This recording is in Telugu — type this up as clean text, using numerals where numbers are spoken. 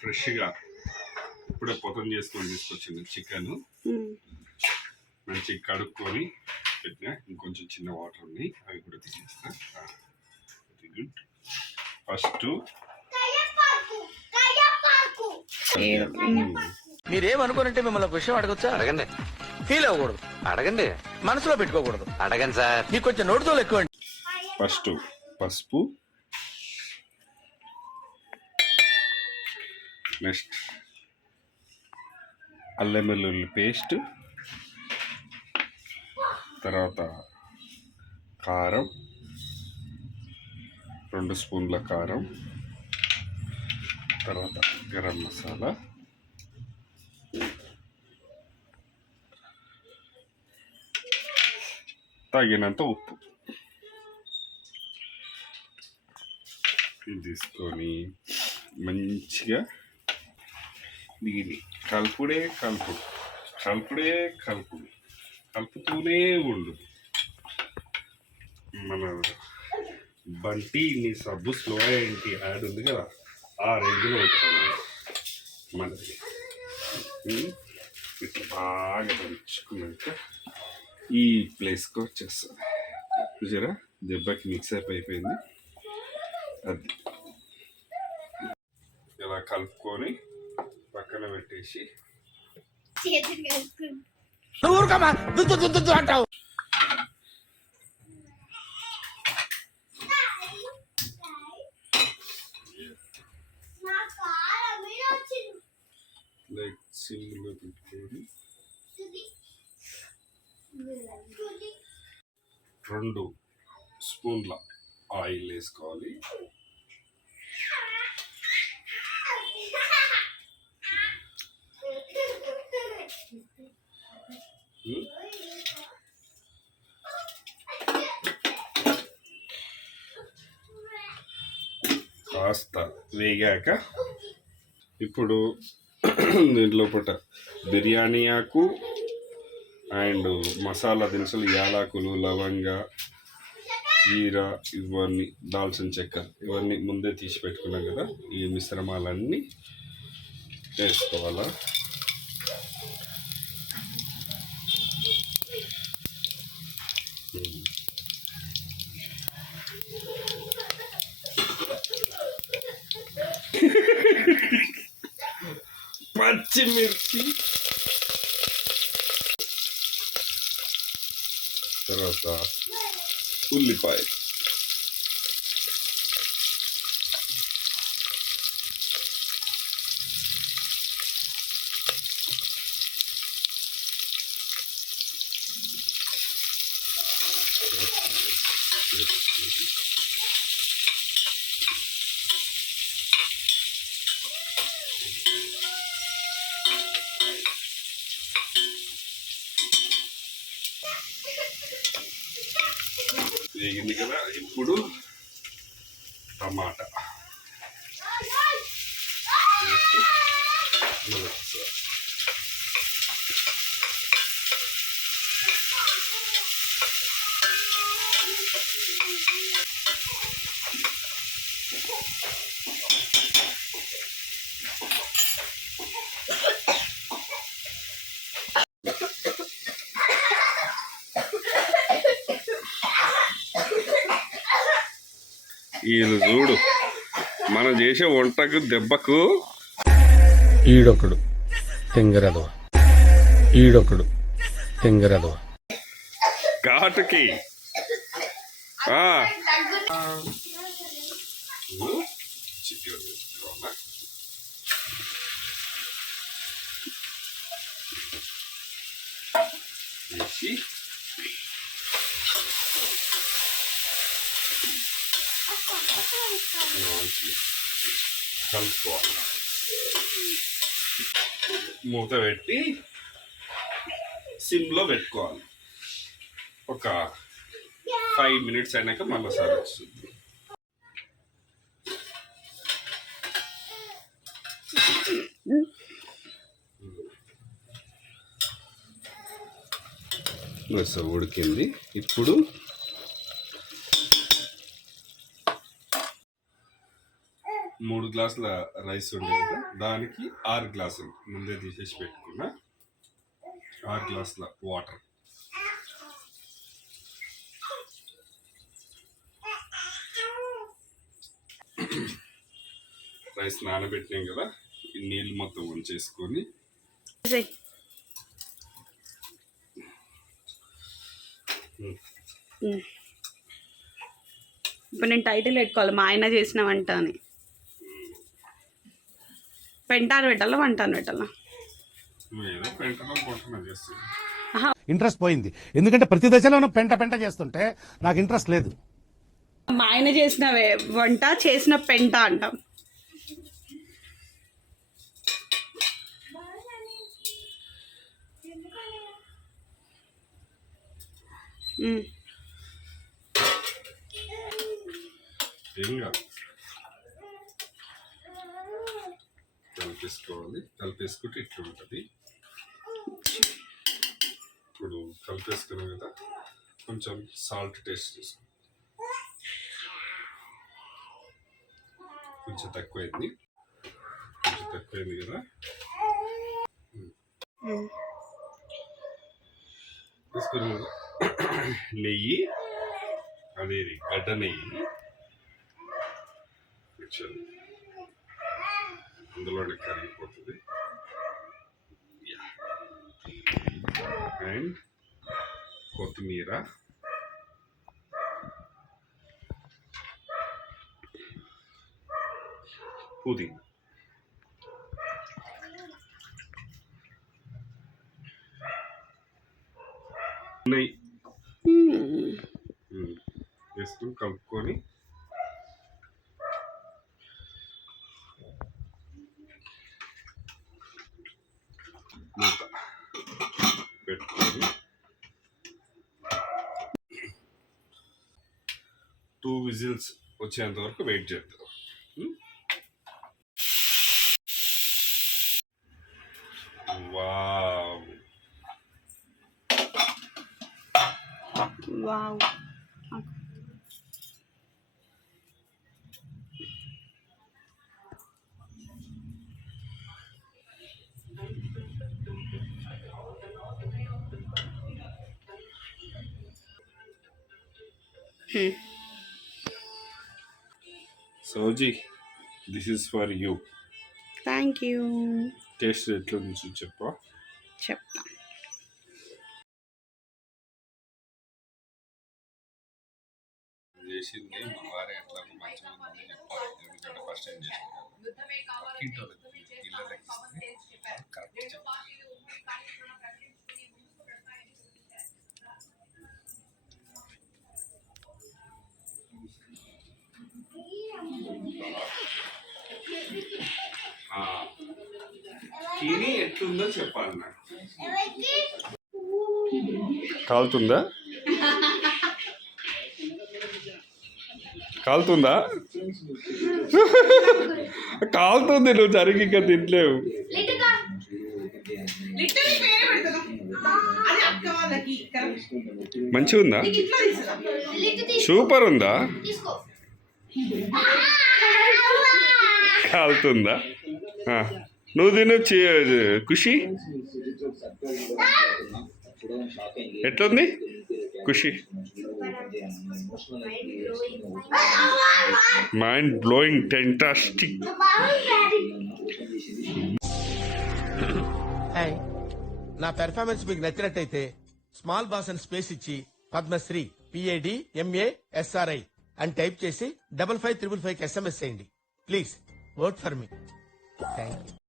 ఫ్రెష్గా ఇప్పుడే పొతం చేసుకొని తీసుకొచ్చింది చికెన్. మంచిగా కడుక్కొని పెట్టినా. ఇంకొంచెం చిన్న వాటర్ ఉన్నాయి, అవి కూడా తీసేస్తా. Very good. ఫస్ట్ మీరేమనుకోనంటే మిమ్మల్ని ఒక విషయం అడగొచ్చా? అడగండి. ఫీల్ అవ్వకూడదు, అడగండి. మనసులో పెట్టుకోకూడదు. అడగండి సార్. మీకు కొంచెం నోటితో ఎక్కువ. ఫస్ట్ పసుపు, నెక్స్ట్ అల్లం వెల్లుల్లి పేస్ట్, తర్వాత కారం 2 స్పూన్ల కారం, తర్వాత గరం మసాలా, తగినంత ఉప్పు. ఇది తీసుకొని మంచిగా దీన్ని కలుపుతూనే ఉండు. మన బంటి నీ సబ్బు స్లో ఏంటి యాడ్ ఉంది కదా, ఆ రేంజ్లో ఉంటుంది మనకి. ఇట్లా బాగా దంచుకున్నాక ఈ ప్లేస్కి వచ్చేస్తుంది. చూసారా, దెబ్బకి మిక్సప్ అయిపోయింది. అది ఇలా కలుపుకొని పక్కన పెట్టేసి అంటావు. లైక్ సిమ్లో పెట్టుకొని 2 స్పూన్ల ఆయిల్ వేసుకోవాలి. కాస్త వేగాక ఇప్పుడు దీంట్లో పూట బిర్యానీ ఆకు అండ్ మసాలా దినుసులు, యాలకులు, లవంగ, జీరా, ఇవన్నీ దాల్చిన చెక్క, ఇవన్నీ ముందే తీసి పెట్టుకున్నాం కదా. ఈ మిశ్రమాలన్నీ వేసుకోవాలా. పచ్చిమిర్చి, తర్వాత ఉల్లిపాయ, వేగింది కదా. ఇప్పుడు టమాటా ఈయన చూడు, మనం చేసే వంటకు దెబ్బకు ఈడొకడు తెంగరదవ, ఈడొకడు తెంగరదవ ఘాటుకి వేసి కలుపుకోవాలి. మూత పెట్టి సిమ్లో పెట్టుకోవాలి. ఒక 5 మినిట్స్ అయినాక మళ్ళీ సారి వస్తుంది. ఉడికింది. ఇప్పుడు 3 గ్లాసుల రైస్ ఉంది కదా, దానికి 6 గ్లాసులు ముందే తీసేసి పెట్టుకున్నా 6 గ్లాసుల వాటర్. రైస్ నానబెట్టినాం కదా, ఈ నీళ్ళు మొత్తం ఉంచేసుకొని ఇప్పుడు నేను టైటిల్ పెట్టుకోవాలి మా ఆయన చేసిన వంట అని. పెంటారు పెట్టాలా వంటాను పెట్టాలా? ఏదో పెంటలో పొంటలో చేస్తుంది. ఇంట్రెస్ట్ పోయింది, ఎందుకంటే ప్రతి దశలోనూ పెంట పెంట చేస్తుంటే నాకు ఇంట్రెస్ట్ లేదు. మా ఆయన చేసిన వంట చేసిన పెంట అంటాం. ఏం కాదు, కలిపేసుకోవాలి. కలిపేసుకుంటే ఇట్లా ఉంటుంది. ఇప్పుడు కలిపేసుకున్నాం కదా, కొంచెం సాల్ట్ టేస్ట్ చేసుకో. కొంచెం తక్కువైంది కదా, తీసుకున్నాం కదా. నెయ్యి, అదే గడ్డ నెయ్యి అందులోనే కరిగిపోతుంది. అండ్ కొత్తిమీర, పుదీనా, నెయ్యి వేసుకొని కలుపుకొని మూత పెట్టుకొని 2 విజిల్స్ వచ్చేంత వరకు వెయిట్ చేద్దాం. Wow wow. Souji, this is for you. Thank you. Taste ఎట్లా నుంచి చెప్పా? చెప్తా. చేసింది మా వారే ఎట్లా మంచిగా ఉందని చెప్పాలి. ఎందుకంటే ఫస్ట్ టైం చేసాను కరెక్ట్ చెప్పాలి. తిని ఎట్లుందో చెప్పాలి నాకు. కాలుతుందా? కాలుతుందా? కాలుతుంది, నువ్వు సరిగ్గా ఇంకా తినలేవు. మంచిగా ఉందా? సూపర్ ఉందా? కాలుతుందా? నువ్వు తిను ఖుషి. ఎట్లుంది ఖుషి? Mind blowing, fantastic. నా పెర్ఫార్మెన్స్ మీకు నచ్చినట్టయితే స్మాల్ బాస్ అని స్పేస్ ఇచ్చి పద్మశ్రీ PADMASRI అని టైప్ చేసి 5555 SMS చేయండి. Please vote for me. Thank you.